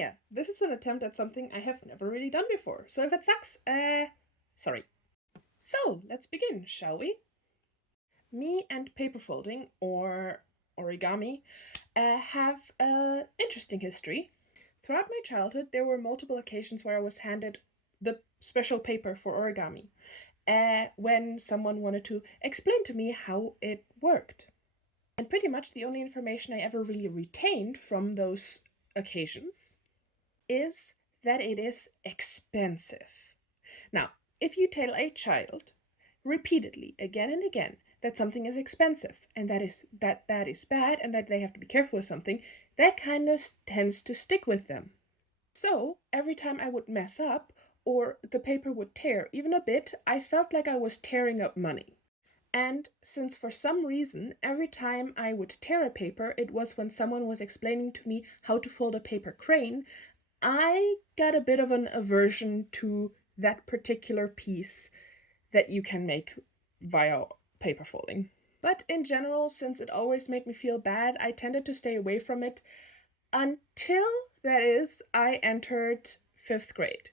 yeah, this is an attempt at something I have never really done before, so if it sucks, sorry. So, let's begin, shall we? Me and paper folding, or origami, have an interesting history. Throughout my childhood, there were multiple occasions where I was handed the special paper for origami, when someone wanted to explain to me how it worked. And pretty much the only information I ever really retained from those occasions is that it is expensive. Now, if you tell a child repeatedly, again and again, that something is expensive and that is bad and that they have to be careful with something, that kind of tends to stick with them. So, every time I would mess up or the paper would tear even a bit, I felt like I was tearing up money. And since for some reason, every time I would tear a paper, it was when someone was explaining to me how to fold a paper crane, I got a bit of an aversion to that particular piece that you can make via paper folding. But in general, since it always made me feel bad, I tended to stay away from it until, that is, I entered 5th grade.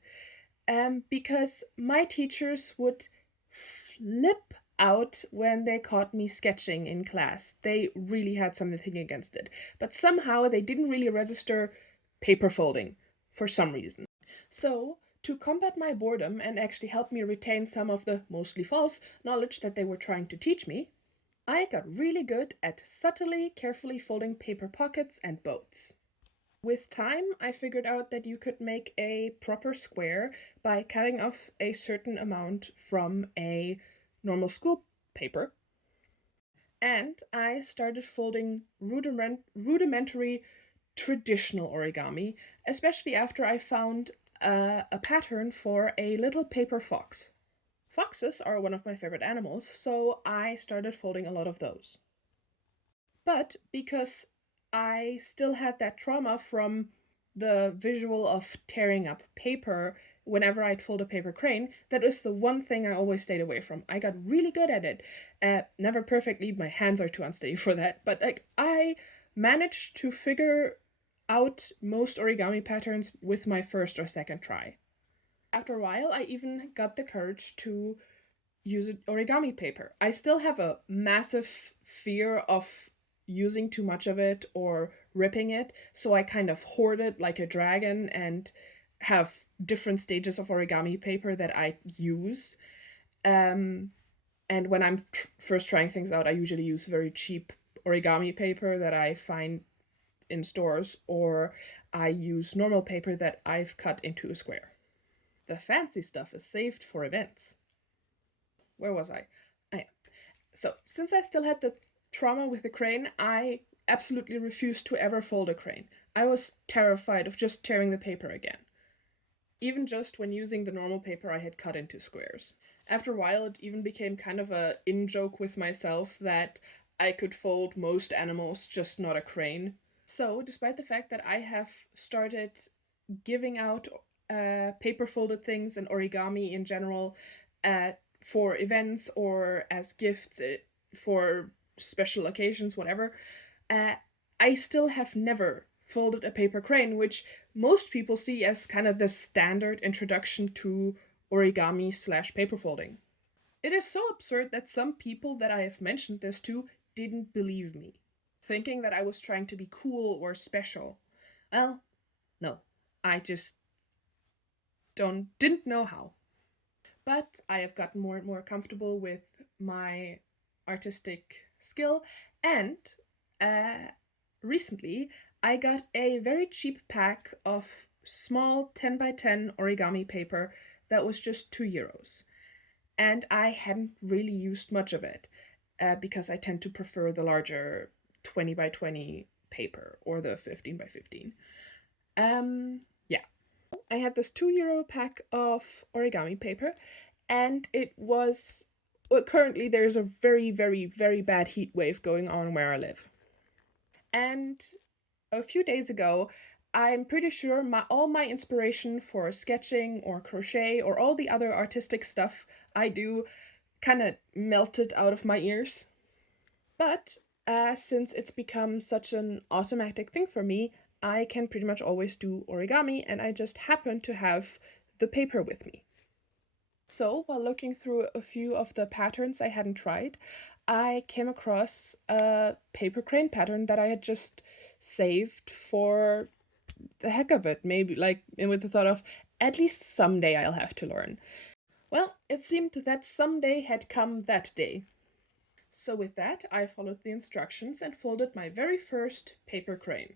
Because my teachers would flip out when they caught me sketching in class. They really had something against it. But somehow they didn't really register paper folding for some reason. So, to combat my boredom and actually help me retain some of the mostly false knowledge that they were trying to teach me, I got really good at subtly, carefully folding paper pockets and boats. With time, I figured out that you could make a proper square by cutting off a certain amount from a normal school paper. And I started folding rudimentary traditional origami, especially after I found a pattern for a little paper fox. Foxes are one of my favorite animals, so I started folding a lot of those. But because I still had that trauma from the visual of tearing up paper whenever I'd fold a paper crane, that was the one thing I always stayed away from. I got really good at it. Never perfectly, my hands are too unsteady for that, but I managed to figure out most origami patterns with my first or second try. After a while, I even got the courage to use origami paper. I still have a massive fear of using too much of it or ripping it, so I kind of hoard it like a dragon and have different stages of origami paper that I use. And when I'm first trying things out, I usually use very cheap origami paper that I find in stores, or I use normal paper that I've cut into a square. The fancy stuff is saved for events. Where was I? So, since I still had the trauma with the crane, I absolutely refused to ever fold a crane. I was terrified of just tearing the paper again. Even just when using the normal paper I had cut into squares. After a while, it even became kind of a in-joke with myself that I could fold most animals, just not a crane. So, despite the fact that I have started giving out paper folded things and origami in general for events or as gifts for special occasions, whatever, I still have never folded a paper crane, which most people see as kind of the standard introduction to origami / paper folding. It is so absurd that some people that I have mentioned this to didn't believe me, thinking that I was trying to be cool or special. Well, no, I just didn't know how. But I have gotten more and more comfortable with my artistic skill, and recently I got a very cheap pack of small 10 by 10 origami paper that was just €2. And I hadn't really used much of it because I tend to prefer the larger 20 by 20 paper or the 15 by 15. Yeah. I had this €2 pack of origami paper, and it was. Well, currently, there's a very, very, very bad heat wave going on where I live. And a few days ago, I'm pretty sure all my inspiration for sketching or crochet or all the other artistic stuff I do kind of melted out of my ears. But since it's become such an automatic thing for me, I can pretty much always do origami, and I just happen to have the paper with me. So, while looking through a few of the patterns I hadn't tried, I came across a paper crane pattern that I had just saved for the heck of it, maybe like with the thought of at least someday I'll have to learn. Well, it seemed that someday had come that day. So with that, I followed the instructions and folded my very first paper crane.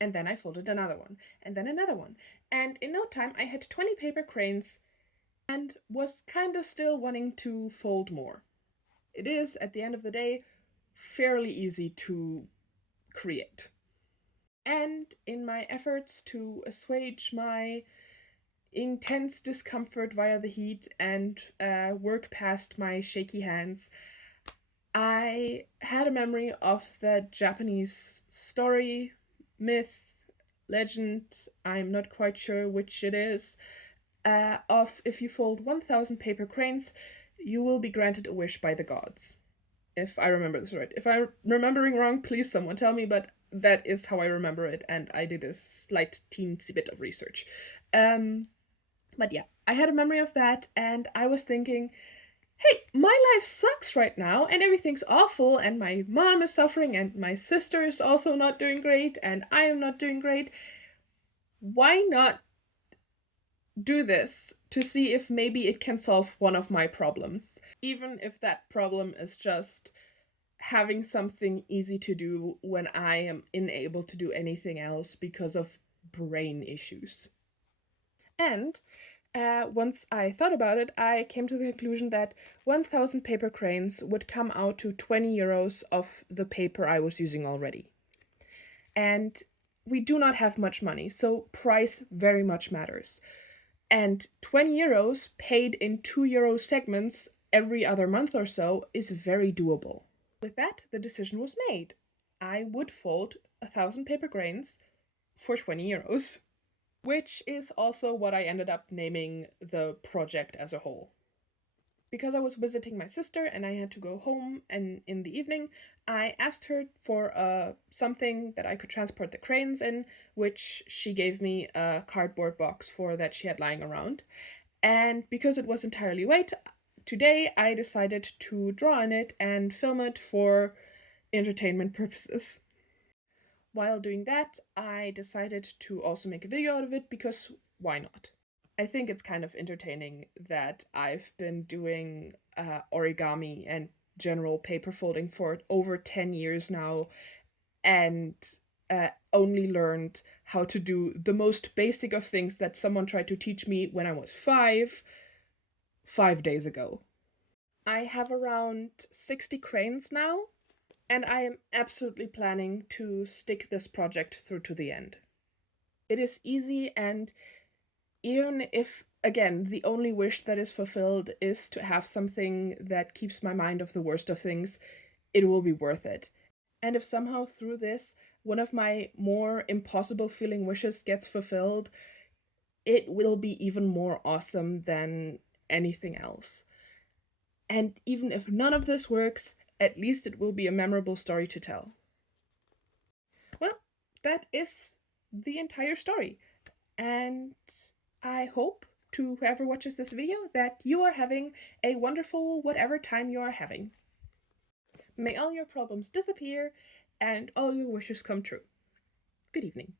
And then I folded another one, and then another one. And in no time, I had 20 paper cranes and was kinda still wanting to fold more. It is, at the end of the day, fairly easy to create. And in my efforts to assuage my intense discomfort via the heat and work past my shaky hands, I had a memory of the Japanese story, myth, legend, I'm not quite sure which it is, of if you fold 1,000 paper cranes, you will be granted a wish by the gods. If I remember this right. If I'm remembering wrong, please someone tell me, but that is how I remember it, and I did a slight teensy bit of research. But yeah, I had a memory of that, and I was thinking, hey, my life sucks right now, and everything's awful, and my mom is suffering, and my sister is also not doing great, and I am not doing great. Why not do this to see if maybe it can solve one of my problems? Even if that problem is just having something easy to do when I am unable to do anything else because of brain issues. And once I thought about it, I came to the conclusion that 1,000 paper cranes would come out to 20 euros of the paper I was using already. And we do not have much money, so price very much matters. And 20 euros paid in €2 segments every other month or so is very doable. With that, the decision was made. I would fold 1,000 paper cranes for 20 euros. Which is also what I ended up naming the project as a whole. Because I was visiting my sister and I had to go home, and in the evening, I asked her for something that I could transport the cranes in, which she gave me a cardboard box for that she had lying around. And because it was entirely white, today I decided to draw in it and film it for entertainment purposes. While doing that, I decided to also make a video out of it because why not? I think it's kind of entertaining that I've been doing origami and general paper folding for over 10 years now, and only learned how to do the most basic of things that someone tried to teach me when I was 5 days ago. I have around 60 cranes now, and I am absolutely planning to stick this project through to the end. It is easy, and even if, again, the only wish that is fulfilled is to have something that keeps my mind off the worst of things, it will be worth it. And if somehow through this, one of my more impossible feeling wishes gets fulfilled, it will be even more awesome than anything else. And even if none of this works, at least it will be a memorable story to tell. Well, that is the entire story. And I hope to whoever watches this video that you are having a wonderful whatever time you are having. May all your problems disappear and all your wishes come true. Good evening.